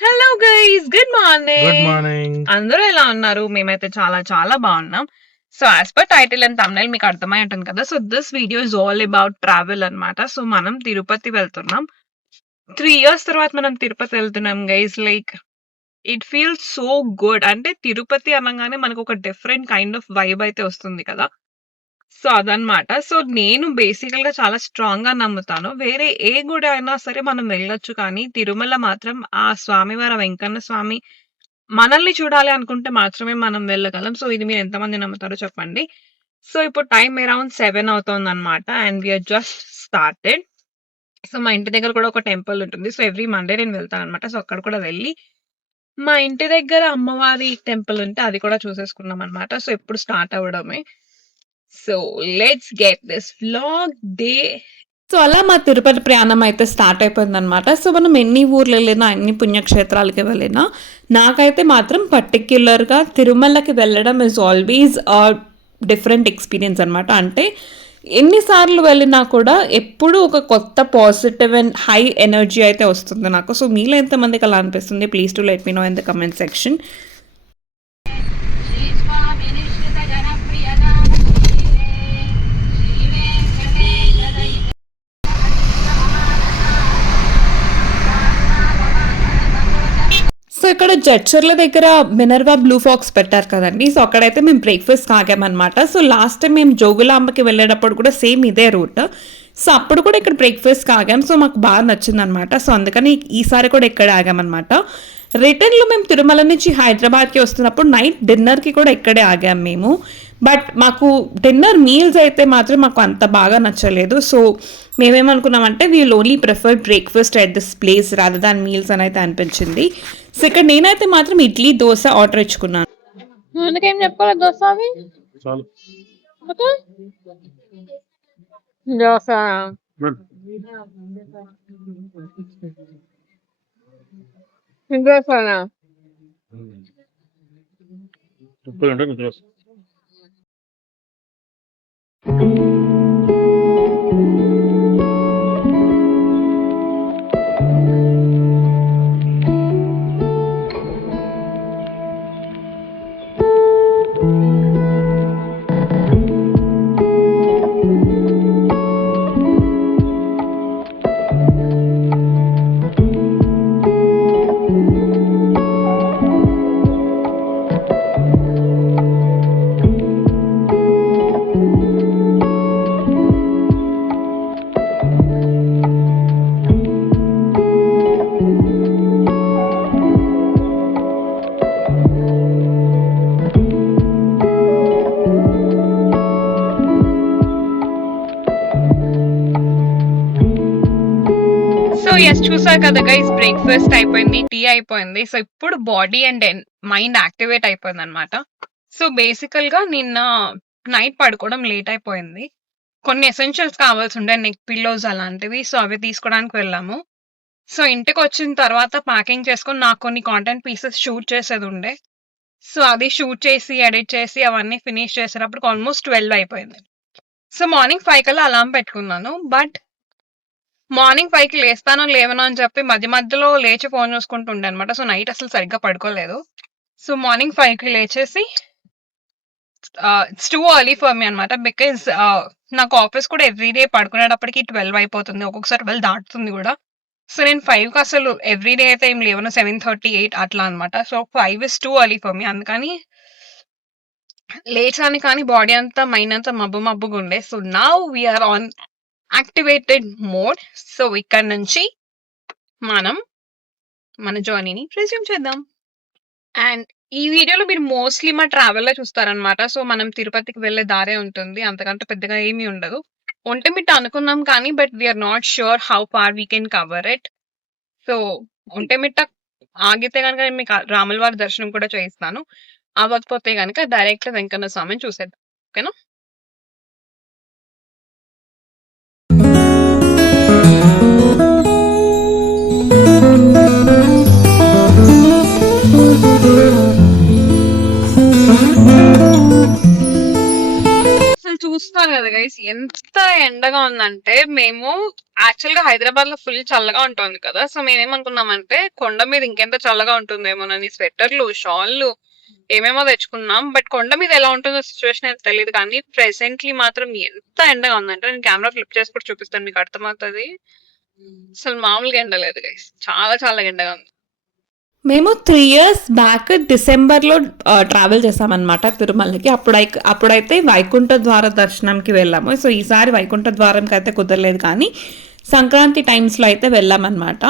Hello guys, good good morning. Morning. అందరూ ఎలా ఉన్నారు? మేమైతే చాలా చాలా బాగున్నాం. So as per title and thumbnail మీకు అర్థమై ఉంటుంది కదా. So this video is all about travel అన్నమాట. సో మనం తిరుపతి వెళ్తున్నాం. 3 ఇయర్స్ తర్వాత మనం తిరుపతి వెళ్తున్నాం guys. Like it feels so good. అంటే తిరుపతి అనగానే మనకు ఒక డిఫరెంట్ కైండ్ ఆఫ్ వైబ్ అయితే వస్తుంది కదా. సో అదనమాట. సో నేను బేసికల్‌గా చాలా స్ట్రాంగ్‌గా నమ్ముతాను. వేరే ఏ గుడి అయినా సరే మనం వెళ్ళొచ్చు కానీ, తిరుమల మాత్రం ఆ స్వామివారు వెంకన్న స్వామి మనల్ని చూడాలి అనుకుంటే మాత్రమే మనం వెళ్ళగలం. సో ఇది మీరు ఎంతమంది నమ్ముతారో చెప్పండి. సో ఇప్పుడు టైమ్ అరౌండ్ 7 అవుతోందనమాట. And we are just started. So మా ఇంటి దగ్గర కూడా ఒక టెంపుల్ ఉంటుంది. సో ఎవ్రీ మండే నేను వెళ్తాననమాట. సో అక్కడ కూడా వెళ్ళి, మా ఇంటి దగ్గర అమ్మవారి టెంపుల్ ఉంటే అది కూడా చూసేసుకున్నాం అనమాట. సో ఎప్పుడు స్టార్ట్ అవ్వడమే. So let's get this vlog day. So అలా మా తిరుపతి ప్రయాణం అయితే స్టార్ట్ అయిపోయిందనమాట. సో మనం ఎన్ని ఊర్లు వెళ్ళినా ఎన్ని పుణ్యక్షేత్రాలకి వెళ్ళినా నాకైతే మాత్రం పర్టిక్యులర్గా తిరుమలకి వెళ్ళడం ఈజ్ ఆల్వేస్ డిఫరెంట్ ఎక్స్పీరియన్స్ అనమాట. అంటే ఎన్నిసార్లు వెళ్ళినా కూడా ఎప్పుడు ఒక కొత్త పాజిటివ్ అండ్ హై ఎనర్జీ అయితే వస్తుంది నాకు. సో మీలో ఎంతమందికి అలా అనిపిస్తుంది? Please to let me know in the comment section. So ఇక్కడ జడ్చర్ల దగ్గర మినర్వా బ్లూ ఫాక్స్ పెట్టారు కదండి. సో అక్కడైతే మేము బ్రేక్ఫాస్ట్ ఆగామన్నమాట. సో లాస్ట్ టైం మేము జోగులాంబకి వెళ్ళేటప్పుడు కూడా సేమ్ ఇదే రూట్. సో అప్పుడు కూడా ఇక్కడ బ్రేక్ఫాస్ట్ ఆగాం. సో మాకు బాగా నచ్చింది అనమాట. సో అందుకని ఈసారి కూడా ఇక్కడ ఆగామన్నమాట. రిటర్న్లో మేము తిరుమల నుంచి హైదరాబాద్కి వస్తున్నప్పుడు నైట్ డిన్నర్కి కూడా ఇక్కడే ఆగాం మేము. బట్ మాకు డిన్నర్ మీల్స్ అయితే మాత్రం మాకు అంత బాగా నచ్చలేదు. సో మేమేమనుకున్నామంటే we'll only prefer breakfast at this place rather than meals అని అయితే అనిపించింది. సో ఇక్కడ నేనైతే మాత్రం ఇడ్లీ దోశ ఆర్డర్ ఇచ్చుకున్నాను. అందుకేం చెప్పాలి దోశ అవి చాలు. దోశ గుడ్. దోశనా ఉప్పు అంటే కొంచెం వేసుకో. సో ఎస్ చూసారు కదా గైస్, బ్రేక్ఫాస్ట్ అయిపోయింది, టీ అయిపోయింది. సో ఇప్పుడు బాడీ అండ్ మైండ్ యాక్టివేట్ అయిపోయింది అనమాట. సో బేసికల్ గా నిన్న నైట్ పడుకోవడం లేట్ అయిపోయింది. కొన్ని ఎసెన్షియల్స్ కావాల్సి ఉండే, నెక్ పిల్లోస్ అలాంటివి. సో అవి తీసుకోవడానికి వెళ్ళాము. సో ఇంటికి వచ్చిన తర్వాత ప్యాకింగ్ చేసుకొని నాకు కొన్ని కాంటెంట్ పీసెస్ షూట్ చేసేది ఉండే. సో అది షూట్ చేసి ఎడిట్ చేసి అవన్నీ ఫినిష్ చేసేటప్పుడు ఆల్మోస్ట్ 12 అయిపోయింది. సో మార్నింగ్ 5 కల్లా అలారం పెట్టుకున్నాను. బట్ మార్నింగ్ 5కి లేస్తానో లేవనో అని చెప్పి మధ్య మధ్యలో లేచి ఫోన్ చూసుకుంటూ ఉండే అనమాట. సో నైట్ అసలు సరిగ్గా పడుకోలేదు. సో మార్నింగ్ 5కి లేచేసి it's too early for me అనమాట. బికాజ్ నాకు ఆఫీస్ కూడా ఎవ్రీడే పడుకునేటప్పటికి 12 అయిపోతుంది, ఒక్కొక్కసారి 12 దాటుతుంది కూడా. సో నేను 5కి అసలు ఎవ్రీడే అయితే ఏం లేవను, 7:30, 8 అట్లా అనమాట. So 5 is two early for మీ. అందుకని లేచాను కానీ బాడీ అంతా మైండ్ అంతా మబ్బు మబ్బుగా ఉండే. So now we are on activated mode. So ఇక్కడ నుంచి మనం మన జర్నీని రెజ్యూమ్ చేద్దాం. అండ్ ఈ వీడియోలో మీరు మోస్ట్లీ మా ట్రావెల్లో చూస్తారనమాట. సో మనం తిరుపతికి వెళ్ళే దారే ఉంటుంది, అంతకంటే పెద్దగా ఏమీ ఉండదు. ఒంటెమిట్ట అనుకున్నాం కానీ but we're not sure how far we can cover it. So Vontimitta ఆగితే కనుక నేను మీకు రాముల వారి దర్శనం కూడా చేయిస్తాను. అవ్వకపోతే కనుక డైరెక్ట్ వెంకన్న స్వామిని చూసేద్దాం. ఓకేనా? అసలు చూస్తున్నారు కదా గైస్, ఎంత ఎండగా ఉందంటే మేము యాక్చువల్‌గా హైదరాబాద్‌లో ఫుల్ చల్లగా ఉంటుంది కదా! సో, మేమేమనుకున్నామంటే కొండ మీద ఇంకెంత చల్లగా ఉంటుందేమోనని స్వెటర్‌లు, షాల్‌లు ఏమేమో తెచ్చుకున్నాం. బట్ కొండ మీద ఎలా ఉంటుందో సిట్యుయేషన్ అయితే తెలీదు కానీ ప్రెజెంట్‌లీ మాత్రం ఎంత ఎండగా ఉందంటే నేను కెమెరా ఫ్లిప్ చేసి కూడా చూపిస్తాను మీకు అర్థమవుతది. అసలు మామూలుగా ఎండ లేదు గైస్. చాలా చాలా ఎండగా ఉంది. మేము 3 ఇయర్స్ బ్యాక్ డిసెంబర్‌లో ట్రావెల్ చేశామనమాట తిరుమలకి. అప్పుడైతే వైకుంఠ ద్వార దర్శనంకి వెళ్ళాము. సో, ఈసారి వైకుంఠ ద్వారంకైతే కుదరలేదు కానీ సంక్రాంతి టైమ్స్‌లో అయితే వెళ్ళామనమాట.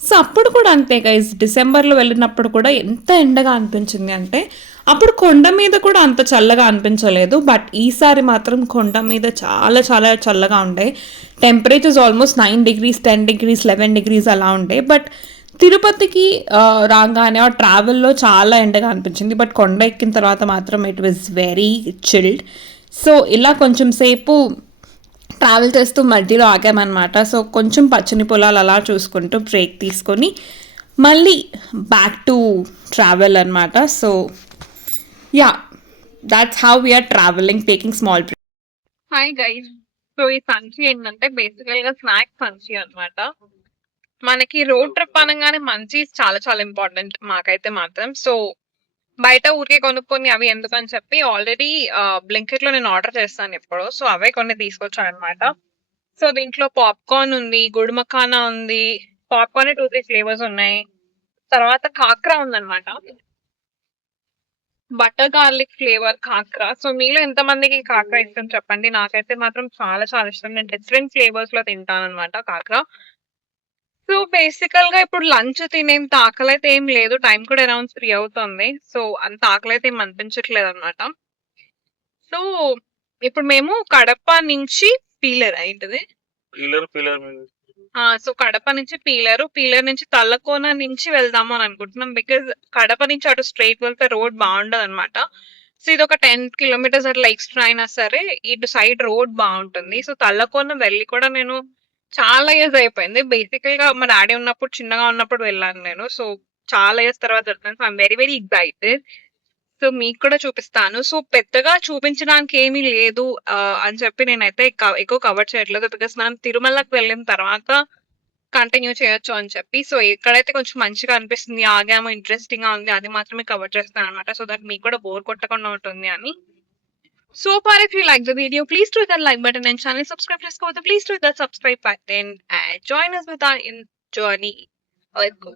సో, అప్పుడు కూడా అంతే గైస్ డిసెంబర్‌లో వెళ్ళినప్పుడు కూడా ఎంత ఎండగా అనిపించింది అంటే అప్పుడు కొండ మీద కూడా అంత చల్లగా అనిపించలేదు. బట్ ఈసారి మాత్రం కొండ మీద చాలా చాలా చల్లగా ఉండే. Temperatures almost 9 degrees, 10 degrees, 11 degrees అలా ఉండే. బట్ తిరుపతికి రాగానే ఆ ట్రావెల్‌లో చాలా ఎండగా అనిపించింది. బట్ కొండ ఎక్కిన తర్వాత మాత్రం it was very chilled. So, ఇలా కొంచెం సేపు ట్రావెల్ చేస్తూ మధ్యలో ఆగామనమాట. సో, కొంచెం పచ్చని పొలాలు అలా చూసుకుంటూ బ్రేక్ తీసుకొని మళ్ళీ బ్యాక్ టు ట్రావెల్ అనమాట. So, yeah! That's how we are travelling taking small break. Hi guys. So, ఈ సంచి ఏంటంటే బేసికల్‌గా స్నాక్ సంచి అన్నమాట. మనకి రోడ్ ట్రిప్ అనంగానే మంచీస్ చాలా చాలా ఇంపార్టెంట్ మాకైతే మాత్రం. సో, బయట ఊరికే కొనుక్కొని అవి ఎందుకని చెప్పి ఆల్రెడీ బ్లింకిట్‌లో నేను ఆర్డర్ చేస్తాను ఎప్పుడో. సో, అవే కొన్ని తీసుకొచ్చానన్నమాట. సో, దీంట్లో పాప్‌కార్న్ ఉంది, గుడి మఖానా ఉంది. పాప్‌కార్నే 2, 3 ఫ్లేవర్స్ ఉన్నాయి. తర్వాత కాక్రా ఉందన్నమాట. Butter garlic flavour khakhra. So, మీలో ఎంతమందికి కాక్రా ఇష్టం చెప్పండి. నాకైతే మాత్రం చాలా చాలా ఇష్టం. నేను డిఫరెంట్ ఫ్లేవర్స్‌లో తింటానన్నమాట కాక్రా. సో, బేసికల్‌గా ఇప్పుడు లంచ్ తినేంత ఆకలైతే ఏం లేదు. టైం కూడా అరౌండ్ 3 అవుతుంది. సో, అంత ఆకలైతే ఏం అనిపించట్లేదన్నమాట. సో, ఇప్పుడు మేము కడప నుంచి పీలర్ ఏంటిది? పీలర్ మీద సో, కడప నుంచి పీలర్ నుంచి తల్లకోన నుంచి వెళ్దాము అని అనుకుంటున్నాం. బికాజ్ కడప నుంచి అటు స్ట్రెయిట్ వెళ్తే రోడ్ బాగుండదన్నమాట. సో, ఇదొక 10 కిలోమీటర్స్ అట్లా ఎక్స్‌ట్రా అయినా సరే ఇటు సైడ్ రోడ్ బాగుంటుంది. సో, తల్లకోన వెళ్ళి కూడా నేను చాలా ఇయర్స్ అయిపోయింది. బేసికల్‌గా మా డాడీ ఉన్నప్పుడు చిన్నగా ఉన్నప్పుడు వెళ్ళాను నేను. సో, చాలా ఇయర్స్ తర్వాత వెళ్తున్నాను. So, I am very very excited. So, మీకు కూడా చూపిస్తాను. సో, పెద్దగా చూపించడానికి ఏమీ లేదు అని చెప్పి నేనైతే ఎక్కువ కవర్ చేయట్లేదు. బికాజ్ మనం తిరుమలకి వెళ్ళిన తర్వాత కంటిన్యూ చేయొచ్చు అని చెప్పి. సో, ఎక్కడైతే కొంచెం మంచిగా అనిపిస్తుంది, ఆగాము, ఇంట్రెస్టింగ్‌గా ఉంది అది మాత్రమే కవర్ చేస్తానన్నమాట. సో, దట్ మీకు కూడా బోర్ కొట్టకుండా ఉంటుంది అని. So far, if you like the video, please do that like button and channel subscribe. Please do that subscribe button and join us with our journey. Let's go.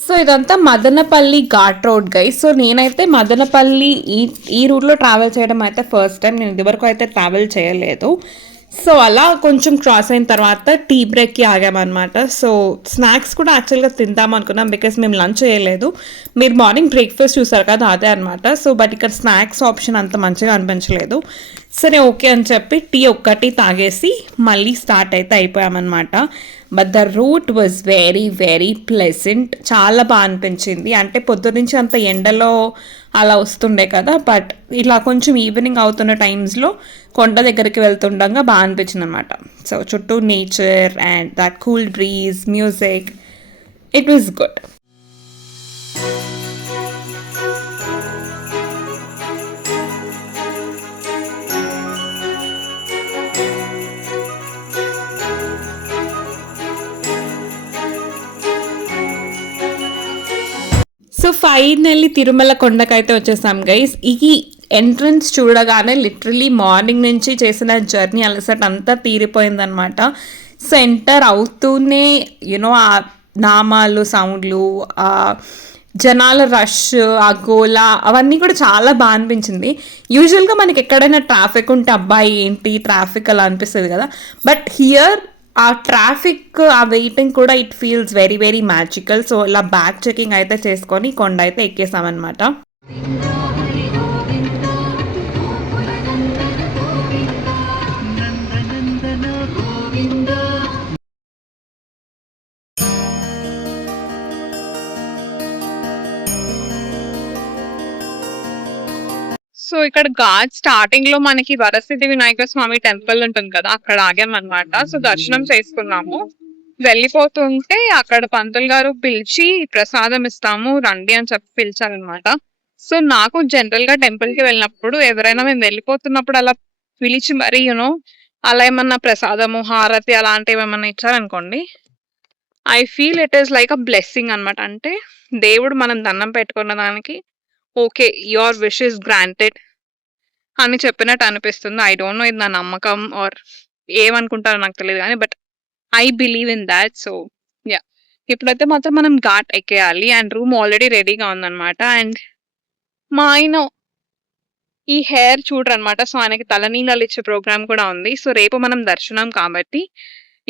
So, ఇదంతా Madanapalle ghat road guys. So, నేనైతే మదనపల్లి ఈ రూట్‌లో travel చేయడం అయితే first time. నేను ఇదివరకు అయితే travel చేయలేదు. సో, అలా కొంచెం క్రాస్ అయిన తర్వాత టీ బ్రేక్‌కి ఆగామన్నమాట. సో, స్నాక్స్ కూడా యాక్చువల్‌గా తిందాం అనుకున్నాం. బికాజ్ మేము లంచ్ చేయలేదు. మీరు మార్నింగ్ బ్రేక్‌ఫాస్ట్ చూసారు కదా అదే అనమాట. సో, బట్ ఇక్కడ స్నాక్స్ ఆప్షన్ అంత మంచిగా అనిపించలేదు. సరే ఓకే అని చెప్పి టీ ఒక్కటి తాగేసి మళ్ళీ స్టార్ట్ అయితే అయిపోయామన్నమాట. But the route was very very pleasant. చాలా బాగా అనిపించింది. అంటే పొద్దున్నుంచి అంత ఎండలో అలా వస్తుండే కదా. బట్ ఇలా కొంచెం ఈవినింగ్ అవుతున్న టైమ్స్లో కొండ దగ్గరికి వెళ్తుండగా బాగా అనిపించింది అనమాట. సో, చుట్టూ nature and that cool breeze, music, it was good. So, finally Tirumala కొండకైతే వచ్చేసాం గైస్. ఈ ఎంట్రన్స్ చూడగానే లిటరలీ మార్నింగ్ నుంచి చేసిన జర్నీ అలసట అంతా తీరిపోయిందనమాట. సో, ఎంటర్ అవుతూనే యూనో ఆ నామాలు, సౌండ్లు, జనాల రష్, ఆ గోల అవన్నీ కూడా చాలా బాగా అనిపించింది. యూజువల్గా మనకి ఎక్కడైనా ట్రాఫిక్ ఉంటే అబ్బాయి ఏంటి ట్రాఫిక్ అలా అనిపిస్తుంది కదా. బట్ హియర్ ఆ ట్రాఫిక్, ఆ వెయిటింగ్ కూడా it feels very very magical. So, ఇలా బ్యాక్ చెకింగ్ అయితే చేసుకొని కొండ అయితే ఎక్కేసామన్నమాట. సో ఇక్కడ ఘాట్ స్టార్టింగ్ లో మనకి వరసిద్ధి వినాయక స్వామి టెంపుల్ ఉంటుంది కదా, అక్కడ ఆగామన్నమాట. సో దర్శనం చేసుకున్నాము. వెళ్ళిపోతుంటే అక్కడ పంతులు గారు పిలిచి ప్రసాదం ఇస్తాము రండి అని చెప్పి పిలిచారనమాట. సో నాకు జనరల్ గా టెంపుల్ కి వెళ్ళినప్పుడు ఎవరైనా మేము వెళ్ళిపోతున్నప్పుడు అలా పిలిచి మరి అలా ఏమన్నా ప్రసాదము హారతి అలాంటివి ఏమన్నా ఇచ్చారనుకోండి, I feel it is like a blessing అనమాట. అంటే దేవుడు మనం దండం పెట్టుకున్న దానికి okay your wish is granted అని చెప్పినట్టు అనిపిస్తుంది. ఐ డోంట్ నో ఇది నా నమ్మకం ఆర్ ఏమనుకుంటారో నాకు తెలియదు కానీ, but I believe in that. So yeah, ఇప్పుడైతే మాత్రం మనం ఘాట్ ఎక్కేయాలి అండ్ రూమ్ ఆల్రెడీ రెడీగా ఉందన్నమాట. అండ్ మా ఆయన ఈ హెయిర్ చూడరు అనమాట. సో ఆయనకి తలనీలాలు ఇచ్చే ప్రోగ్రామ్ కూడా ఉంది. సో రేపు మనం దర్శనం కాబట్టి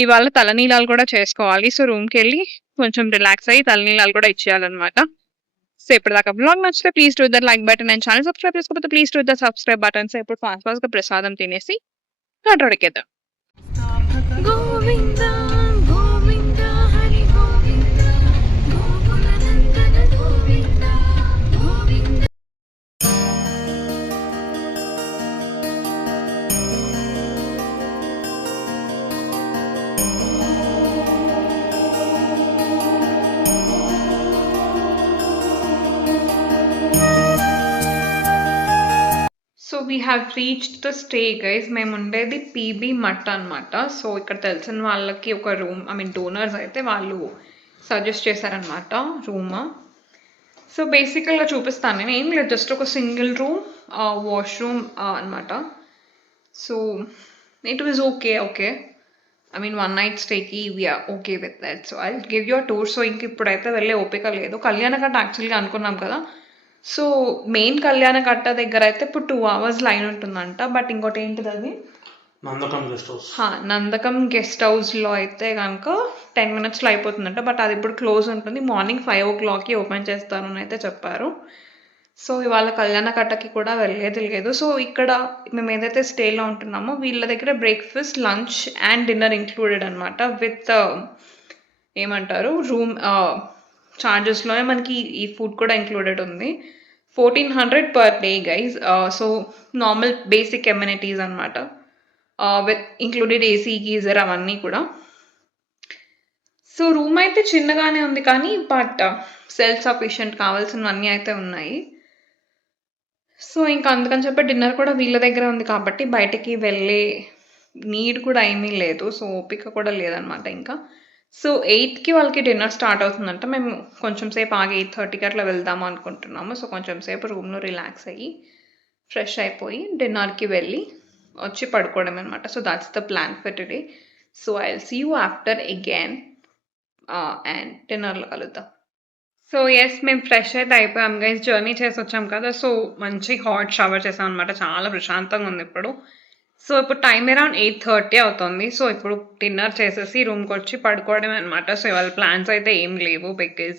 ఇవాళ తలనీలాలు కూడా చేసుకోవాలి. సో రూమ్కి వెళ్ళి కొంచెం రిలాక్స్ అయ్యి తలనీలాలు కూడా ఇచ్చేయాలన్నమాట. సో ఇప్పటిదాకా బ్లాగ్ నచ్చితే please do that like button and channel subscribe చేసుకోకపోతే please do that subscribe button. So ఇప్పుడు ఫాస్ట్ గా ప్రసాదం తినేసి గడ్డొడికేద్దాం. Govinda Govinda Hari Govinda Gokulanandana Govinda Govinda. So we have reached the stay guys. మేము ఉండేది పీబీ మట్ అనమాట. సో ఇక్కడ తెలిసిన వాళ్ళకి ఒక రూమ్, ఐ మీన్ డోనర్స్ అయితే వాళ్ళు సజెస్ట్ చేశారనమాట రూమ్. సో బేసికల్గా చూపిస్తాను నేను, ఏం లేదు జస్ట్ ఒక సింగిల్ రూమ్ వాష్రూమ్ అనమాట. So it was okay I mean 1 night స్టేకి we're okay with that. So I give you tour. So ఇంక ఇప్పుడైతే వెళ్ళే ఓపిక లేదు. కళ్యాణకట్ట యాక్చువల్గా అనుకున్నాం కదా. సో మెయిన్ కళ్యాణకట్ట దగ్గర అయితే ఇప్పుడు 2 hours లైన్ ఉంటుందంట. బట్ ఇంకోటి ఏంటిది అది Nandakam guest house. Nandakam guest హౌస్లో అయితే కనుక 10 minutes అయిపోతుందంట. బట్ అది ఇప్పుడు క్లోజ్ ఉంటుంది. మార్నింగ్ 5 o'clockకి ఓపెన్ చేస్తారు అని అయితే చెప్పారు. సో ఇవాళ కళ్యాణకట్టకి కూడా వెళ్ళేది లేదు. సో ఇక్కడ మేము ఏదైతే స్టేలో ఉంటున్నామో వీళ్ళ దగ్గర breakfast lunch and dinner included అనమాట. విత్ ఏమంటారు రూమ్ ఛార్జెస్లోనే మనకి ఈ ఫుడ్ కూడా ఇంక్లూడెడ్ ఉంది. 1400 per day guys. So normal basic amenities అనమాట, విత్ ఇంక్లూడెడ్ ఏసీ గీజర్ అవన్నీ కూడా. సో రూమ్ అయితే చిన్నగానే ఉంది కానీ బట్ సెల్ఫ్ సఫిషియెంట్ కావాల్సినవన్నీ అయితే ఉన్నాయి. సో ఇంకా అందుకని చెప్పి డిన్నర్ కూడా వీళ్ళ దగ్గర ఉంది కాబట్టి బయటకి వెళ్ళే నీడ్ కూడా ఏమీ లేదు. సో ఓపిక కూడా లేదనమాట ఇంకా. సో 8కి వాళ్ళకి డిన్నర్ స్టార్ట్ అవుతుందంట. మేము కొంచెం సేపు ఆగి 8:30కి అట్లా వెళ్దాము అనుకుంటున్నాము. సో కొంచెం సేపు రూమ్లో రిలాక్స్ అయ్యి ఫ్రెష్ అయిపోయి డిన్నర్కి వెళ్ళి వచ్చి పడుకోవడం అనమాట. So that's the plan for today. So I will see you after again and డిన్నర్లో కలుద్దాం. సో ఎస్, మేము ఫ్రెష్ అయితే అయిపోయాం గైస్. జర్నీ చేసి వచ్చాం కదా. సో మంచి హాట్ షవర్ చేసాం అనమాట. చాలా ప్రశాంతంగా ఉంది ఇప్పుడు. సో ఇప్పుడు టైం అరౌండ్ 8:30 అవుతుంది. సో ఇప్పుడు డిన్నర్ చేసేసి రూమ్కి వచ్చి పడుకోవడమే అనమాట. సో ఇవాళ ప్లాన్స్ అయితే ఏం లేవు బికాజ్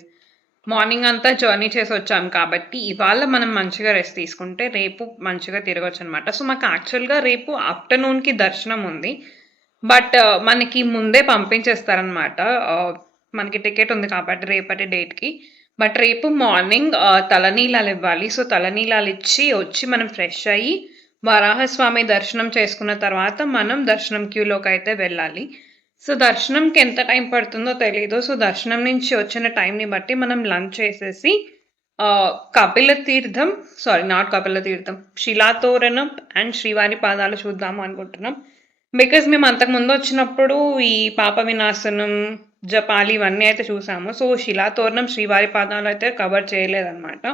మార్నింగ్ అంతా జర్నీ చేసి వచ్చాం కాబట్టి ఇవాళ మనం మంచిగా రెస్ట్ తీసుకుంటే రేపు మంచిగా తిరగచ్చు అనమాట. సో మాకు యాక్చువల్గా రేపు ఆఫ్టర్నూన్కి దర్శనం ఉంది. బట్ మనకి ముందే పంపించేస్తారనమాట. మనకి టికెట్ ఉంది కాబట్టి రేపటి డేట్కి. బట్ రేపు మార్నింగ్ తలనీలాలు ఇవ్వాలి. సో తలనీలాలు ఇచ్చి వచ్చి మనం ఫ్రెష్ అయ్యి వరాహస్వామి దర్శనం చేసుకున్న తర్వాత మనం దర్శనం క్యూలోకి అయితే వెళ్ళాలి. సో దర్శనంకి ఎంత టైం పడుతుందో తెలియదు. సో దర్శనం నుంచి వచ్చిన టైంని బట్టి మనం లంచ్ చేసేసి కపిల తీర్థం శిలాతోరణం అండ్ శ్రీవారి పాదాలు చూద్దాము అనుకుంటున్నాం. బికాజ్ మేము అంతకుముందు వచ్చినప్పుడు ఈ పాప వినాశనం జపాలి ఇవన్నీ అయితే చూసాము. సో శిలాతోరణం శ్రీవారి పాదాలు అయితే కవర్ చేయలేదన్నమాట.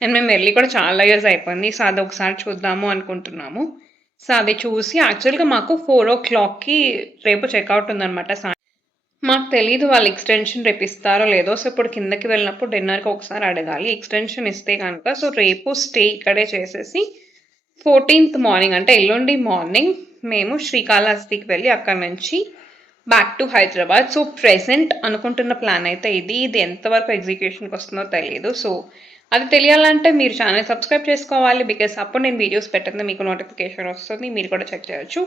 అండ్ మేము వెళ్ళి కూడా చాలా ఇయర్స్ అయిపోయింది. సో అది ఒకసారి చూద్దాము అనుకుంటున్నాము. సో అది చూసి యాక్చువల్గా మాకు 4 o'clockకి రేపు చెక్అవుట్ ఉందన్నమాట. మాకు తెలీదు వాళ్ళు ఎక్స్టెన్షన్ రేపు ఇస్తారో లేదో. సో ఇప్పుడు కిందకి వెళ్ళినప్పుడు డిన్నర్కి ఒకసారి అడగాలి. ఎక్స్టెన్షన్ ఇస్తే కనుక సో రేపు స్టే ఇక్కడే చేసేసి 14th మార్నింగ్ అంటే ఎల్లుండి మార్నింగ్ మేము శ్రీకాళహస్తికి వెళ్ళి అక్కడ నుంచి back to Hyderabad. So present అనుకుంటున్న ప్లాన్ అయితే ఇది ఎంతవరకు ఎగ్జిక్యూషన్కి వస్తుందో తెలియదు. సో అది తెలియాలంటే మీరు ఛానల్ సబ్స్క్రైబ్ చేసుకోవాలి. బికాస్ అప్పుడు నేను వీడియోస్ పెట్టింది మీకు నోటిఫికేషన్ వస్తుంది, మీరు కూడా చెక్ చేయొచ్చు.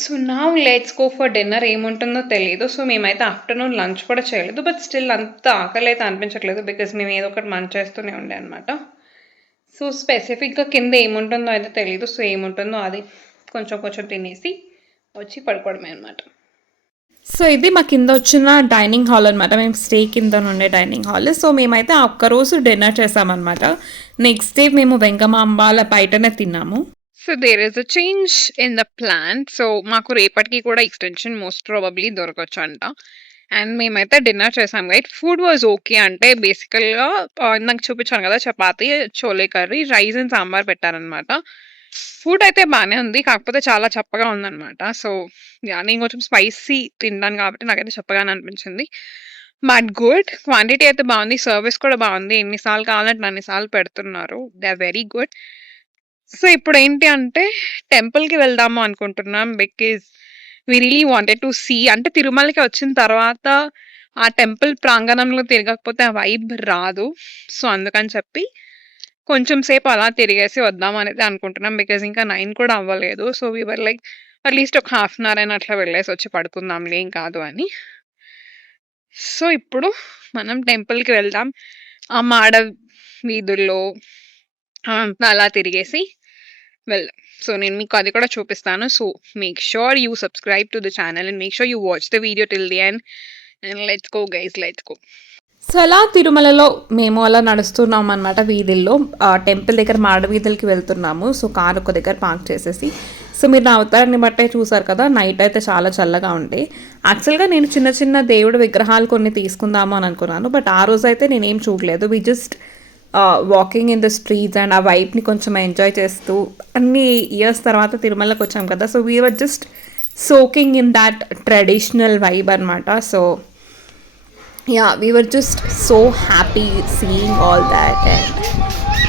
సో నా లెట్స్ గో ఫర్ డిన్నర్. ఏముంటుందో తెలియదు. సో మేమైతే ఆఫ్టర్నూన్ లంచ్ కూడా చేయలేదు. బట్ స్టిల్ అంత ఆకలి అయితే అనిపించట్లేదు బికాస్ మేము ఏదో ఒకటి మంచి చేస్తూనే ఉండే అనమాట. సో స్పెసిఫిక్గా కింద ఏముంటుందో అయితే తెలియదు. సో ఏముంటుందో అది కొంచెం కొంచెం తినేసి వచ్చి పడుకోవడమే అనమాట. సో ఇది మా కింద వచ్చిన డైనింగ్ హాల్ అనమాట. మేము స్టే కింద ఉండే డైనింగ్ హాల్. సో మేమైతే ఆ ఒక్కరోజు డిన్నర్ చేసామన్నమాట. నెక్స్ట్ డే మేము వెంగమాంబాల బయటనే తిన్నాము. So there is a change in the plan. So మాకు రేపటికి కూడా ఎక్స్టెన్షన్ మోస్ట్ ప్రాబబ్లీ దొరకచ్చు అంట. అండ్ మేమైతే డిన్నర్ చేసాం రైట్. Food was okay. అంటే బేసికల్గా ఇందాక చూపించాను కదా, chapati, chole curry, rice and sambar పెట్టారనమాట. ఫుడ్ అయితే బాగానే ఉంది, కాకపోతే చాలా చప్పగా ఉందన్నమాట. సో నేను కొంచెం స్పైసీ తింటాను కాబట్టి నాకైతే చప్పగానే అనిపించింది. బట్ గుడ్, క్వాంటిటీ అయితే బాగుంది, సర్వీస్ కూడా బాగుంది. ఎన్నిసార్లు కావాలంటే అన్నిసార్లు పెడుతున్నారు. They are very good. So ఇప్పుడు ఏంటి అంటే టెంపుల్కి వెళ్దాము అనుకుంటున్నాం. Because we really wanted to see. అంటే తిరుమలకి వచ్చిన తర్వాత ఆ టెంపుల్ ప్రాంగణంలో తిరగకపోతే ఆ వైబ్ రాదు. సో అందుకని చెప్పి కొంచెం సేపు అలా తిరిగేసి వద్దాం అనేది అనుకుంటున్నాం. బికాజ్ ఇంకా 9 కూడా అవ్వలేదు. సో వీవర్ లైక్ అట్లీస్ట్ ఒక హాఫ్ అన్ అవర్ అయినా అట్లా వెళ్ళేసి వచ్చి పడుకుందాంలే, ఏం కాదు అని. సో ఇప్పుడు మనం టెంపుల్కి వెళ్దాం. ఆ మాడ వీధుల్లో అంతా అలా తిరిగేసి వెళ్దాం. సో నేను మీకు అది కూడా చూపిస్తాను. So make sure you subscribe to the channel and make sure you watch the video till the end. And let's go guys, let's go. So అలా తిరుమలలో మేము అలా నడుస్తున్నాం అనమాట వీధుల్లో. టెంపుల్ దగ్గర మాడ వీధులకి వెళ్తున్నాము. సో కార్ ఒక దగ్గర పార్క్ చేసేసి. సో మీరు నా అవతారాన్ని బట్టే చూసారు కదా, నైట్ అయితే చాలా చల్లగా ఉండే. యాక్చువల్గా నేను చిన్న చిన్న దేవుడి విగ్రహాలు కొన్ని తీసుకుందాము అని అనుకున్నాను. బట్ ఆ రోజు అయితే నేనేం చూడలేదు. We just walking in the streets and ఆ వైబ్ని కొంచెం ఎంజాయ్ చేస్తూ, అన్ని ఇయర్స్ తర్వాత తిరుమలకి వచ్చాం కదా. So we're just soaking in that traditional vibe అనమాట. So yeah, we were just so happy seeing all that. And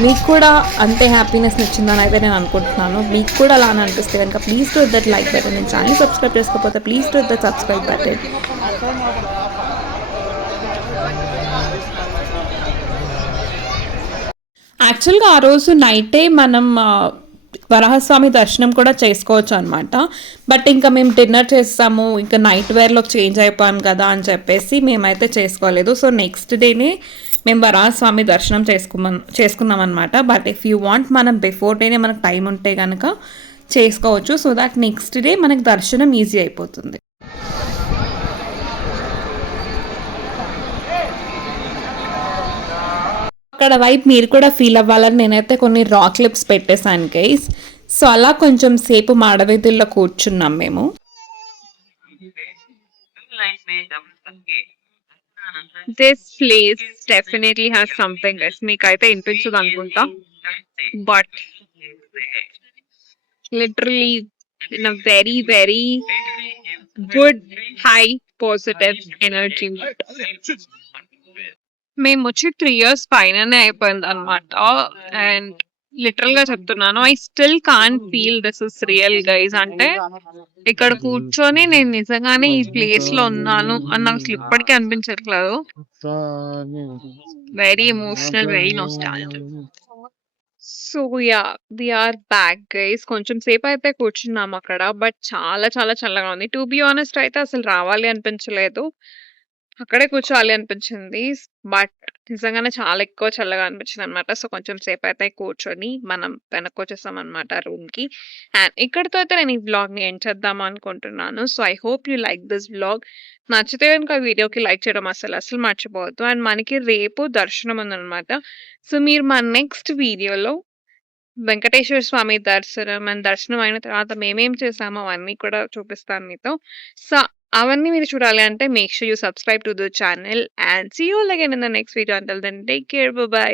మీకు కూడా అంతే హ్యాపీనెస్ నచ్చిందని అయితే నేను అనుకుంటున్నాను. మీకు కూడా అలా అని అనిపిస్తే కనుక please to that like button. నేను ఛానల్ సబ్స్క్రైబ్ చేసుకోకపోతే please to that subscribe button. యాక్చువల్గా ఆ రోజు నైటే మనం వరాహస్వామి దర్శనం కూడా చేసుకోవచ్చు అనమాట. బట్ ఇంకా మేము డిన్నర్ చేస్తాము, ఇంకా నైట్ వేర్లోకి చేంజ్ అయిపోయాం కదా అని చెప్పేసి మేమైతే చేసుకోలేదు. సో నెక్స్ట్ డేనే మేము వరాహస్వామి దర్శనం చేసుకున్నాం అనమాట. బట్ ఇఫ్ యూ వాంట్ మనం బిఫోర్ డేనే మనకు టైం ఉంటే కనుక చేసుకోవచ్చు. సో దట్ నెక్స్ట్ డే మనకు దర్శనం ఈజీ అయిపోతుంది. అక్కడ వైపు మీరు కూడా ఫీల్ అవ్వాలని నేనైతే కొన్ని రాక్ క్లిప్స్ పెట్టేశాను గైస్. సో అలా కొంచెం సేపు మాడవీధుల్లో కూర్చున్నాం మేము. This place definitely has something yes. మీకైతే వినిపించదు అనుకుంటా, but literally in a very very good high positive energy. మేము వచ్చి 3 years పైననే అయిపోయింది అనమాట. అండ్ లిటరల్ గా చెప్తున్నాను, I still can't feel this is real guys. అంటే ఇక్కడ కూర్చొని నేను నిజంగానే ఈ ప్లేస్ లో ఉన్నాను అని నాకు అసలు ఇప్పటికీ అనిపించట్లేదు. Very emotional, very nostalgic. So yeah, we are back guys. కొంచెం సేపు అయితే కూర్చున్నాం అక్కడ, బట్ చాలా చాలా చల్లగా ఉంది. టు బి ఆనెస్ట్ అయితే అసలు రావాలి అనిపించలేదు, అక్కడే కూర్చోవాలి అనిపించింది. బట్ నిజంగానే చాలా ఎక్కువ చల్లగా అనిపించింది అనమాట. సో కొంచెం సేపు అయితే కూర్చొని మనం వెనక్కి వచ్చేసాం అనమాట రూమ్ కి. అండ్ ఇక్కడితో అయితే నేను ఈ వ్లాగ్ ని ఎండ్ చేద్దాం అనుకుంటున్నాను. So I hope you like this vlog. నచ్చితే కనుక వీడియోకి లైక్ చేయడం అసలు మర్చిపోవద్దు. అండ్ మనకి రేపు దర్శనం ఉందన్నమాట. సో మీరు మన నెక్స్ట్ వీడియోలో వెంకటేశ్వర స్వామి దర్శనం అండ్ దర్శనం అయిన తర్వాత మేమేం చేసామో అవన్నీ కూడా చూపిస్తాను మీతో. సో అవన్నీ మీరు చూడాలి అంటే make sure you subscribe to the channel and see you again in the next video. Until then take care, by.